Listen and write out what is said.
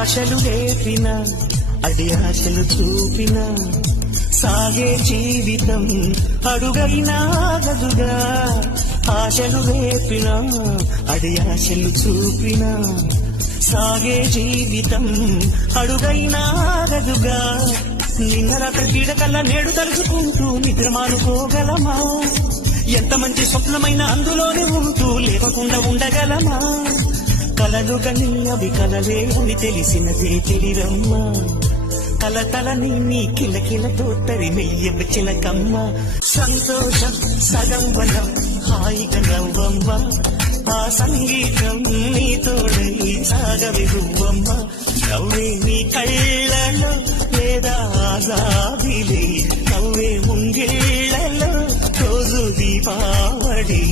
ఆశలు లేపిన అది ఆశలు చూపిన సాగే జీవితం అడుగైనా గదుగా ఆశలు రేపిన అది ఆశలు చూపిన సాగే జీవితం అడుగైనా గదుగా నిన్న రాత్రి పీడకల్లా నేడు తలుచుకుంటూ నిద్రమానుకోగలమా ఎంత మంచి స్వప్నమైన అందులోనే ఉంటూ లేవకుండా ఉండగలమా కలలు గని అవి కలలే అని తెలిసినదే తెలిరమ్మా కలతలని నీ కిలకిలతో తరిమెయ్య చిలకమ్మ సంతోషం సగం బలం హాయిగా నవ్వమ్మ ఆ సంగీతం నీ తోడై సాగవి గువ్వమ్మ నవ్వే నీ కళ్ళలో లేదా ఆజాదిలే నవ్వే ముంగిళ్ళలో రోజు దీపావళి